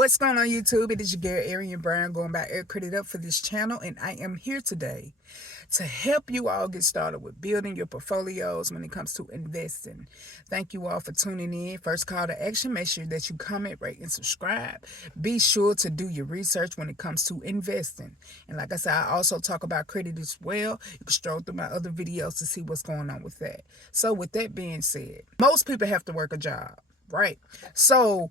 What's going on, YouTube? It is your girl, Arian Brown, going by Air Credit Up for this channel, and I am here today to help you all get started with building your portfolios when it comes to investing. Thank you all for tuning in. First call to action, make sure that you comment, rate, and subscribe. Be sure to do your research when it comes to investing. And like I said, I also talk about credit as well. You can stroll through my other videos to see what's going on with that. So with that being said, most people have to work a job, right? So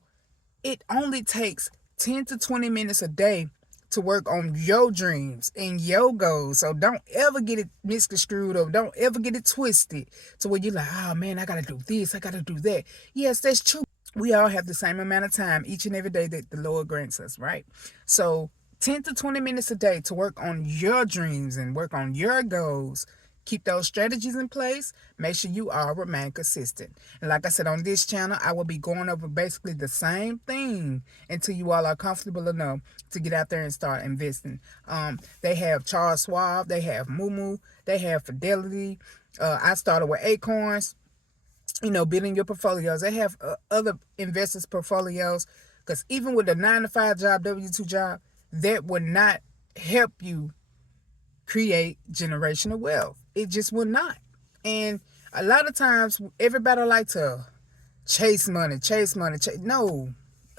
it only takes 10 to 20 minutes a day to work on your dreams and your goals. So don't ever get it misconstrued or don't ever get it twisted to where you're like, oh man, I got to do this, I got to do that. Yes, that's true. We all have the same amount of time each and every day that the Lord grants us, right? So 10 to 20 minutes a day to work on your dreams and work on your goals. Keep those strategies in place. Make sure you all remain consistent. And like I said, on this channel, I will be going over basically the same thing until you all are comfortable enough to get out there and start investing. They have Charles Schwab, they have Moomoo, they have Fidelity. I started with Acorns, building your portfolios. They have other investors' portfolios, because even with a 9-to-5 job, W-2 job, that would not help you create generational wealth. It just will not. And a lot of times everybody like to chase money, no,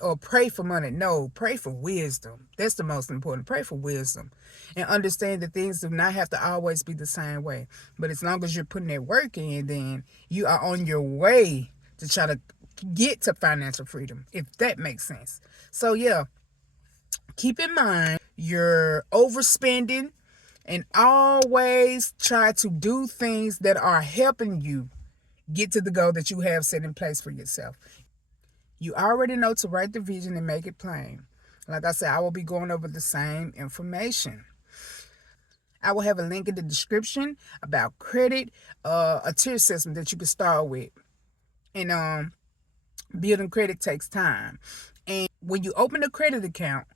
or pray for money. No, pray for wisdom. That's the most important. Pray for wisdom and understand that things do not have to always be the same way. But as long as you're putting that work in, then you are on your way to try to get to financial freedom, if that makes sense. So yeah, keep in mind you're overspending, and always try to do things that are helping you get to the goal that you have set in place for yourself. You already know to write the vision and make it plain. Like I said, I will be going over the same information. I will have a link in the description about credit, a tier system that you can start with. And building credit takes time. And when you open a credit account,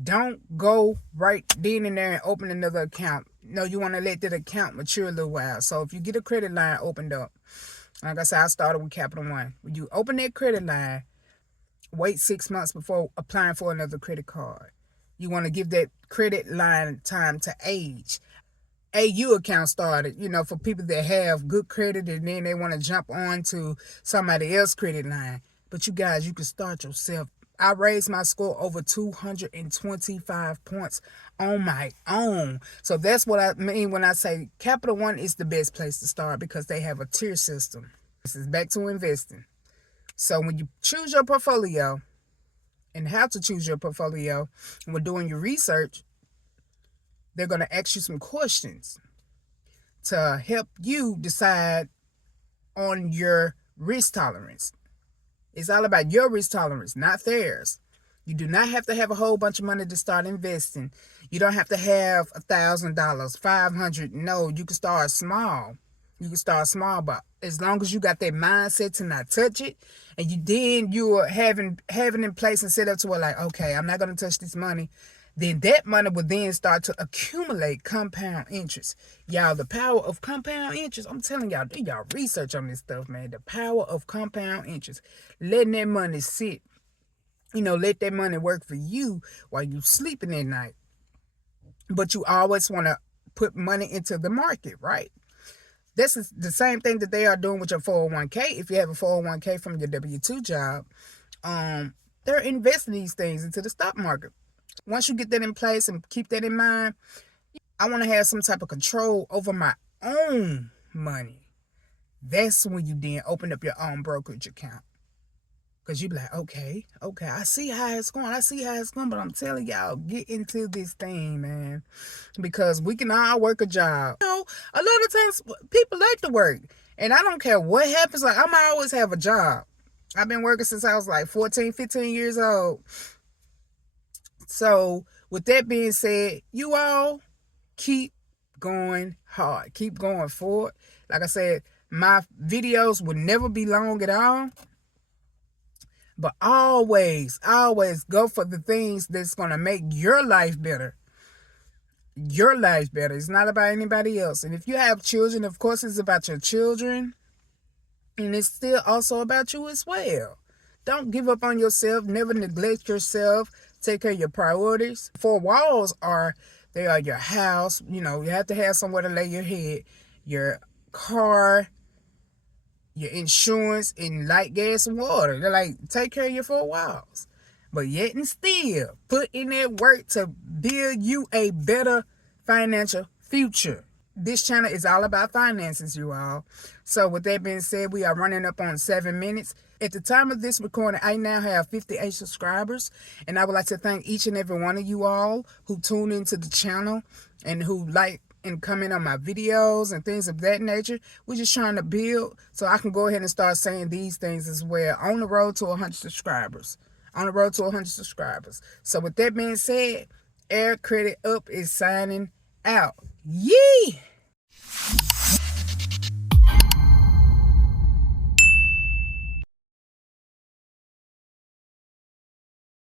don't go right then and there and open another account. No, you want to let that account mature a little while. So if you get a credit line opened up, like I said, I started with Capital One. When you open that credit line, wait 6 months before applying for another credit card. You want to give that credit line time to age. AU account started, for people that have good credit and then they want to jump on to somebody else's credit line. But you guys, you can start yourself. I raised my score over 225 points on my own. So that's what I mean when I say Capital One is the best place to start, because they have a tier system. This is back to investing. So when you choose your portfolio and how to choose your portfolio, and we're doing your research, they're going to ask you some questions to help you decide on your risk tolerance. It's all about your risk tolerance, not theirs. You do not have to have a whole bunch of money to start investing. You don't have to have $1,000, $500. No, you can start small. You can start small, but as long as you got that mindset to not touch it, and you are having in place and set up to where like, okay, I'm not going to touch this money, then that money will then start to accumulate compound interest. Y'all, the power of compound interest, I'm telling y'all, do y'all research on this stuff, man. The power of compound interest. Letting that money sit. Let that money work for you while you sleeping at night. But you always want to put money into the market, right? This is the same thing that they are doing with your 401k. If you have a 401k from your W-2 job, they're investing these things into the stock market. Once you get that in place and keep that in mind, I want to have some type of control over my own money. That's when you then open up your own brokerage account. Because you be like, okay, I see how it's going. But I'm telling y'all, get into this thing, man. Because we can all work a job. A lot of times people like to work. And I don't care what happens. Like, I might always have a job. I've been working since I was like 14, 15 years old. So with that being said, you all keep going hard. Keep going forward. Like I said, my videos will never be long at all. But always go for the things that's going to make your life better. Your life better. It's not about anybody else. And if you have children, of course, it's about your children. And it's still also about you as well. Don't give up on yourself. Never neglect yourself. Take care of your priorities. 4 walls they are your house. You know, you have to have somewhere to lay your head. Your car, your insurance, and light, gas, and water. They're like, take care of your 4 walls. But yet and still, put in that work to build you a better financial future. This channel is all about finances, you all. So with that being said, we are running up on 7 minutes. At the time of this recording, I now have 58 subscribers. And I would like to thank each and every one of you all who tune into the channel and who like and comment on my videos and things of that nature. We're just trying to build so I can go ahead and start saying these things as well. On the road to 100 subscribers. On the road to 100 subscribers. So with that being said, Air Credit Up is signing out. Yee!